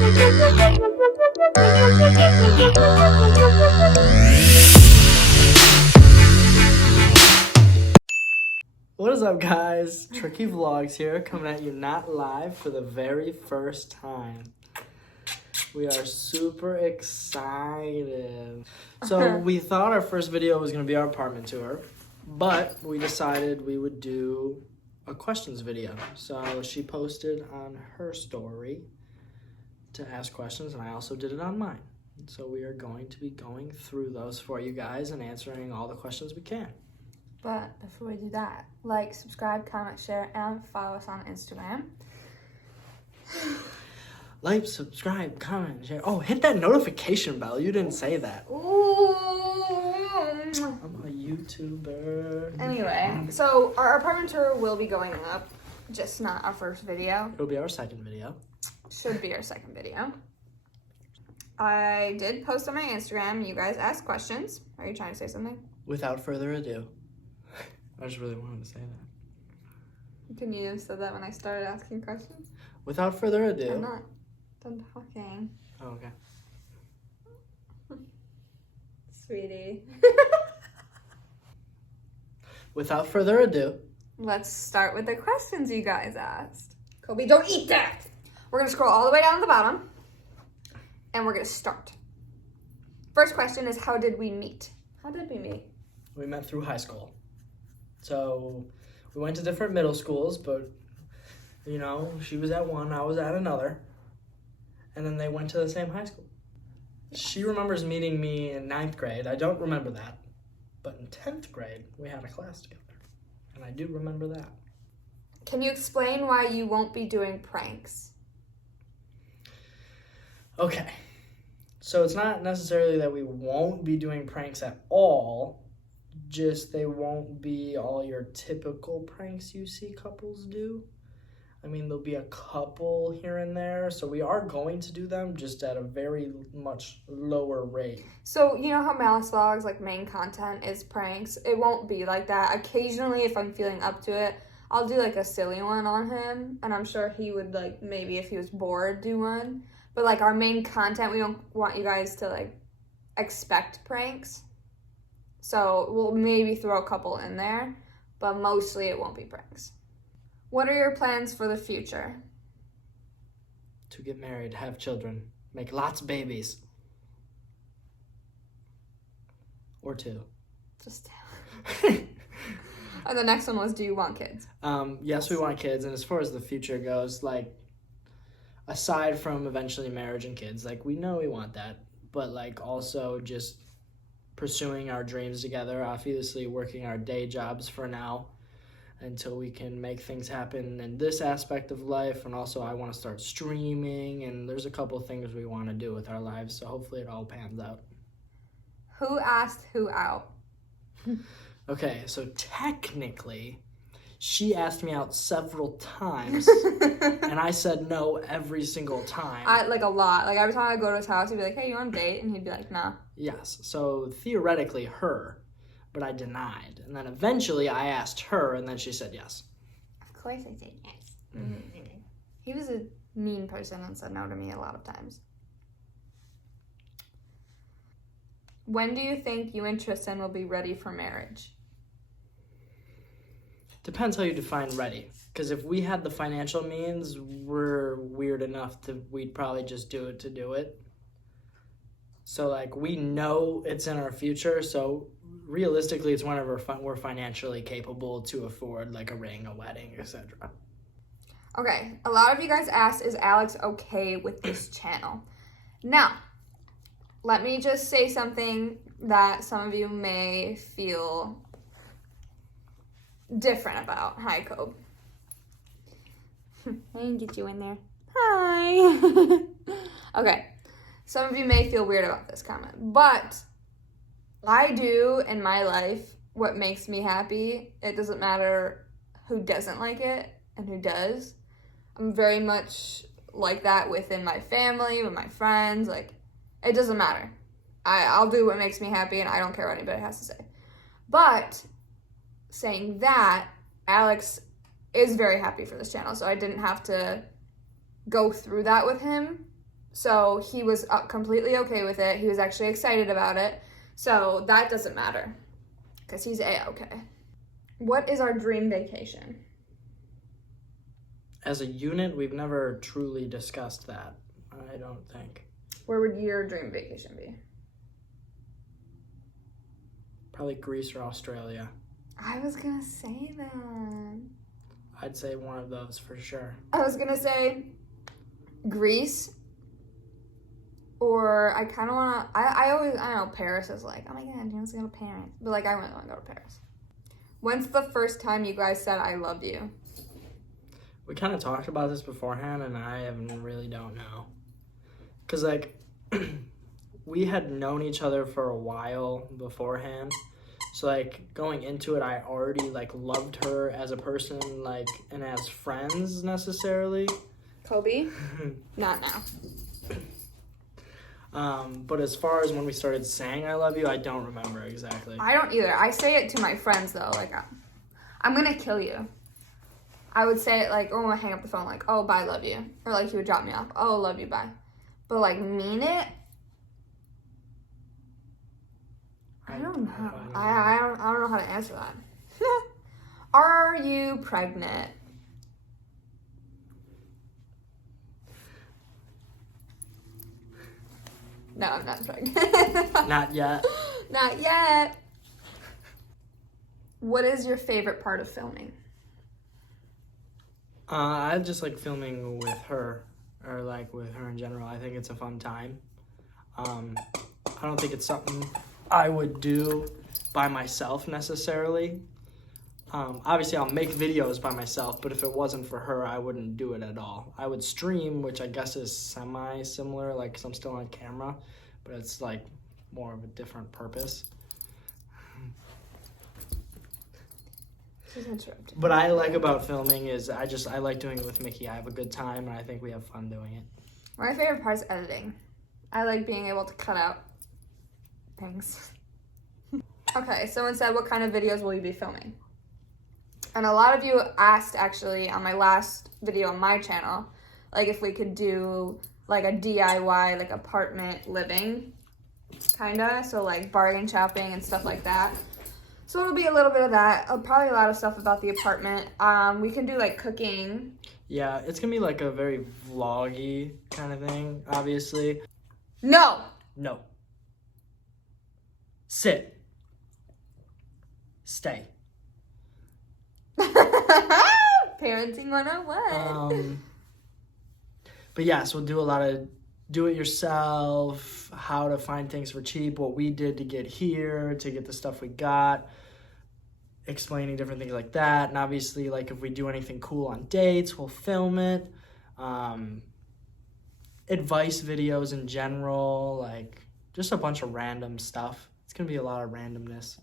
What is up, guys? Triki Vlogs here, coming at you not live for the very first time. We are super excited. So we thought our first video was going to be our apartment tour, but we decided we would do a questions video. So she posted on her story to ask questions, and I also did it on mine. So we are going to be going through those for you guys and answering all the questions we can. But before we do that, like, subscribe, comment, share, and follow us on Instagram. Like, subscribe, comment, share. Oh, hit that notification bell. You didn't say that. Ooh. I'm a YouTuber. Anyway, so our apartment tour will be going up, just not our first video. It'll be our second video. Should be our second video. I did post on my Instagram. You guys asked questions. Are you trying to say something? Without further ado. I just really wanted to say that. Can you have said that when I started asking questions? Without further ado. I'm not done talking. Oh, okay. Sweetie. Without further ado. Let's start with the questions you guys asked. Kobe, don't eat that! We're gonna scroll all the way down to the bottom, and we're gonna start. First question is, how did we meet? How did we meet? We met through high school. So we went to different middle schools, but, you know, she was at one, I was at another. And then they went to the same high school. She remembers meeting me in 9th grade. I don't remember that. But in 10th grade, we had a class together. And I do remember that. Can you explain why you won't be doing pranks? Okay. So it's not necessarily that we won't be doing pranks at all. Just they won't be all your typical pranks you see couples do. I mean, there'll be a couple here and there. So we are going to do them, just at a very much lower rate. So, you know how Malice Vlogs, like, main content is pranks? It won't be like that. Occasionally, if I'm feeling up to it, I'll do, like, a silly one on him. And I'm sure he would, like, maybe if he was bored, do one. But, like, our main content, we don't want you guys to, like, expect pranks. So we'll maybe throw a couple in there, but mostly it won't be pranks. What are your plans for the future? To get married, have children, make lots of babies. Or two. Just two. And the next one was, do you want kids? Yes, we want kids. And as far as the future goes, like, aside from eventually marriage and kids, like, we know we want that. But, like, also just pursuing our dreams together, obviously working our day jobs for now until we can make things happen in this aspect of life. And also I want to start streaming, and there's a couple things we want to do with our lives, so hopefully it all pans out. Who asked who out? Okay, so technically she asked me out several times and I said no every single time. Like, a lot. Like, every time I go to his house, he'd be like, hey, you want a date? And he'd be like, nah. Yes, so theoretically her, but I denied. And then eventually I asked her, and then she said yes. Of course I said yes. Mm-hmm. He was a mean person and said no to me a lot of times. When do you think you and Tristan will be ready for marriage? Depends how you define ready. Because if we had the financial means, we're weird enough we'd probably just do it to do it. So, like, we know it's in our future, so realistically, it's whenever we're financially capable to afford, like, a ring, a wedding, etc. Okay, a lot of you guys asked, is Alex okay with this channel? Now, let me just say something that some of you may feel different about. Hi, Cobe. I didn't get you in there. Hi. Okay. Some of you may feel weird about this comment, but I do in my life what makes me happy. It doesn't matter who doesn't like it and who does. I'm very much like that within my family, with my friends. Like, it doesn't matter. I'll do what makes me happy, and I don't care what anybody has to say. But saying that, Alex is very happy for this channel, so I didn't have to go through that with him. So he was completely okay with it. He was actually excited about it. So that doesn't matter because he's A-okay. What is our dream vacation? As a unit, we've never truly discussed that, I don't think. Where would your dream vacation be? Probably Greece or Australia. I was gonna say that. I'd say one of those for sure. I was gonna say Greece, or I kind of wanna. I don't know. Paris is like, oh my god, James gonna go to Paris, but like I really want to go to Paris. When's the first time you guys said I love you? We kind of talked about this beforehand, and I really don't know. Cause like we had known each other for a while beforehand. So like going into it, I already like loved her as a person, like, and as friends necessarily. Kobe? Not now. But as far as when we started saying I love you, I don't remember exactly. I don't either. I say it to my friends though, like I'm gonna kill you. I would say it like, or when I hang up the phone, like, oh, bye, love you. Or like he would drop me off, oh, love you, bye. But like mean it? I don't know. I don't know how to answer that. Are you pregnant? No, I'm not pregnant. Not yet. Not yet. What is your favorite part of filming? I just like filming with her, or like with her in general. I think it's a fun time. I don't think it's something I would do by myself necessarily. Obviously, I'll make videos by myself, but if it wasn't for her, I wouldn't do it at all. I would stream, which I guess is semi-similar, like, 'cause I'm still on camera, but it's, like, more of a different purpose. She's interrupted. What I like about filming is I like doing it with Mickey. I have a good time, and I think we have fun doing it. My favorite part is editing. I like being able to cut out things. Okay, someone said, what kind of videos will you be filming? And a lot of you asked, actually, on my last video on my channel, like, if we could do, like, a DIY, like, apartment living, kinda. So, like, bargain shopping and stuff like that. So it'll be a little bit of that. Probably a lot of stuff about the apartment. We can do, like, cooking. Yeah, it's gonna be, like, a very vloggy kind of thing, obviously. No! No. Sit. Stay. Parenting 101. But yeah, so we'll do a lot of do it yourself, how to find things for cheap, what we did to get here, to get the stuff we got, explaining different things like that. And obviously, like, if we do anything cool on dates, we'll film it. Advice videos in general, like, just a bunch of random stuff. It's gonna be a lot of randomness.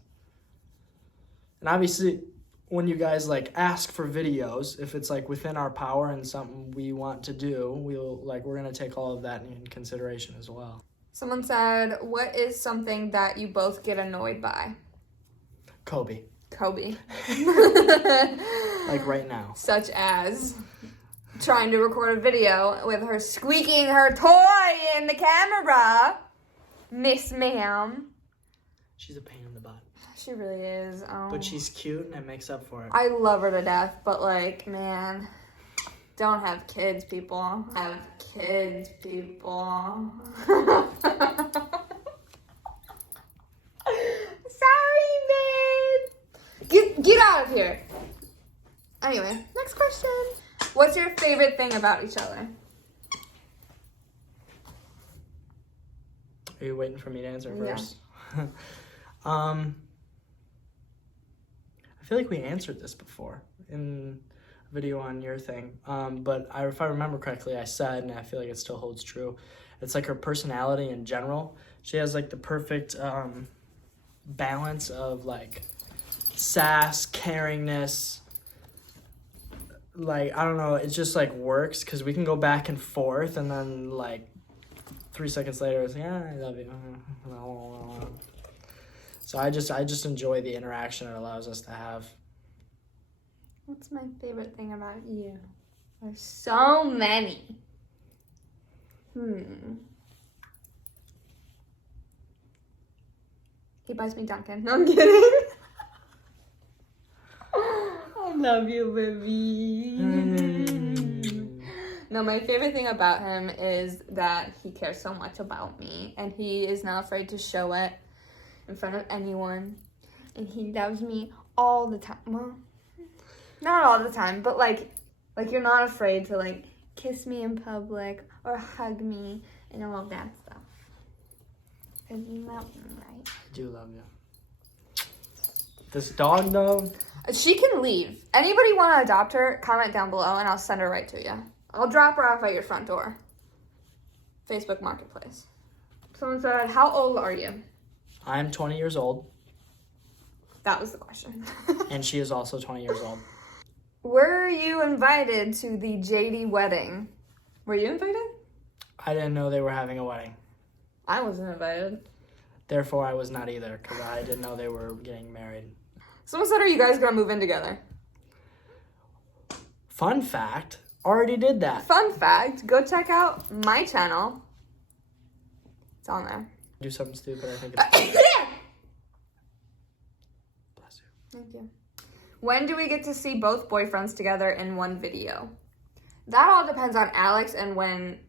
And obviously, when you guys, like, ask for videos, if it's, like, within our power and something we want to do, we're gonna take all of that in consideration as well. Someone said, what is something that you both get annoyed by? Kobe. Kobe. Like right now. Such as trying to record a video with her squeaking her toy in the camera. Miss Ma'am. She's a pain in the butt. She really is. But she's cute and it makes up for it. I love her to death, but like, man, don't have kids, people. Have kids, people. Sorry, babe. Get out of here. Anyway, next question. What's your favorite thing about each other? Are you waiting for me to answer first? Yeah. I feel like we answered this before in a video on your thing. But if I remember correctly, I said, and I feel like it still holds true, it's like her personality in general. She has like the perfect balance of like sass, caringness. Like, I don't know, it just like works because we can go back and forth and then like 3 seconds later it's like, yeah, I love you. So I just enjoy the interaction it allows us to have. What's my favorite thing about you? There's so many. He buys me Dunkin'. No, I'm kidding. I love you, baby. No, my favorite thing about him is that he cares so much about me, and he is not afraid to show it in front of anyone. And he loves me all the time. Well, not all the time, but like you're not afraid to like kiss me in public or hug me and all of that stuff. Cause you love me, right? I do love you. This dog, though. She can leave. Anybody want to adopt her? Comment down below, and I'll send her right to you. I'll drop her off at your front door. Facebook Marketplace. Someone said, "How old are you?" I'm 20 years old. That was the question. And she is also 20 years old. Were you invited to the JD wedding? Were you invited? I didn't know they were having a wedding. I wasn't invited. Therefore, I was not either, because I didn't know they were getting married. Someone said, "Are you guys going to move in together?" Fun fact, already did that. Fun fact, go check out my channel. It's on there. Do something stupid, I think it's fun. Bless you. Thank you. When do we get to see both boyfriends together in one video? That all depends on Alex and when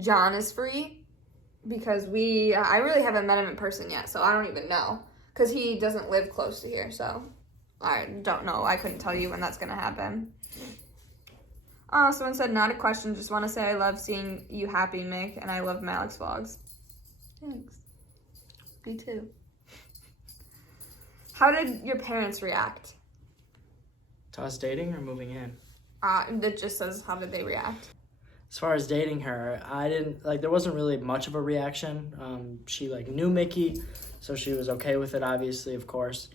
John is free. Because I really haven't met him in person yet, so I don't even know. Because he doesn't live close to here, so I don't know. I couldn't tell you when that's going to happen. Oh, someone said, "Not a question, just want to say I love seeing you happy, Mick, and I love Malik's vlogs." Thanks. Me too. How did your parents react? To us dating or moving in? It just says, how did they react? As far as dating her, there wasn't really much of a reaction. She knew Mickey, so she was okay with it, obviously, of course.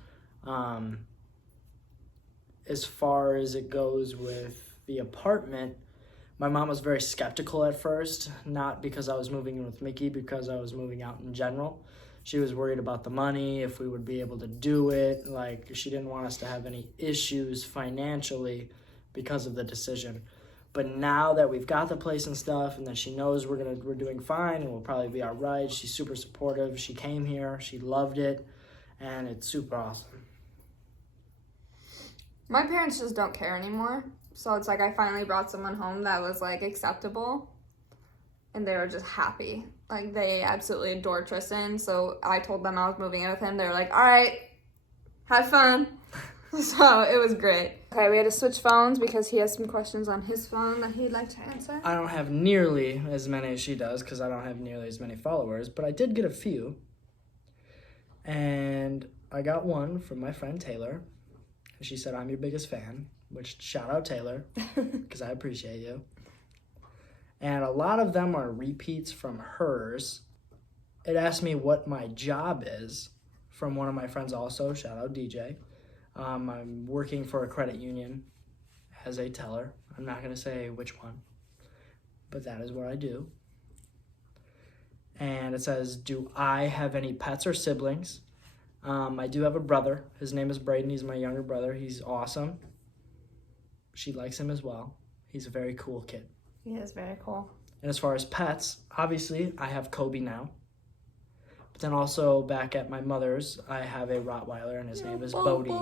As far as it goes with the apartment, my mom was very skeptical at first, not because I was moving in with Mickey, because I was moving out in general. She was worried about the money, if we would be able to do it. She didn't want us to have any issues financially because of the decision. But now that we've got the place and stuff, and that she knows we're doing fine and we'll probably be all right, she's super supportive. She came here, she loved it, and it's super awesome. My parents just don't care anymore. So it's I finally brought someone home that was acceptable, and they were just happy. They absolutely adore Tristan. So I told them I was moving in with him. They were like, "All right, have fun." So it was great. Okay, we had to switch phones because he has some questions on his phone that he'd like to answer. I don't have nearly as many as she does because I don't have nearly as many followers, but I did get a few. And I got one from my friend Taylor. And she said, "I'm your biggest fan," which shout out Taylor because I appreciate you. And a lot of them are repeats from hers. It asked me what my job is from one of my friends also, shout out DJ. I'm working for a credit union as a teller. I'm not going to say which one, but that is what I do. And it says, "Do I have any pets or siblings?" I do have a brother. His name is Braden. He's my younger brother. He's awesome. She likes him as well. He's a very cool kid. He is very cool. And as far as pets, obviously, I have Kobe now. But then also back at my mother's, I have a Rottweiler, and his name is Bodie.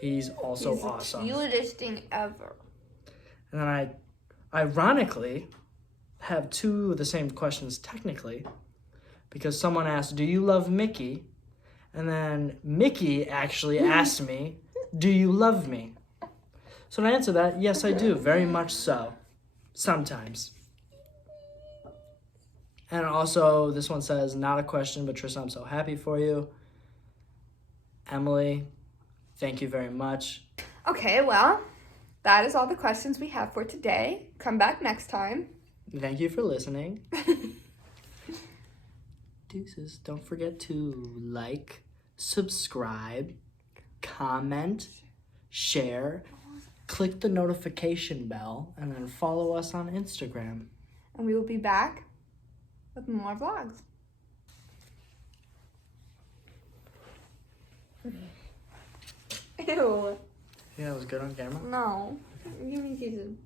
He's also awesome. He's the cutest thing ever. And then I, ironically, have two of the same questions technically, because someone asked, "Do you love Mickey?" And then Mickey actually asked me, "Do you love me?" So to answer that, yes, I do, very much so. Sometimes. And also, this one says, "Not a question, but Tristan, I'm so happy for you." Emily, thank you very much. Okay, well, that is all the questions we have for today. Come back next time. Thank you for listening. Deuces. Don't forget to like, subscribe, comment, share, click the notification bell, and then follow us on Instagram. And we will be back with more vlogs. Ew. Yeah, it was good on camera. No. You need to.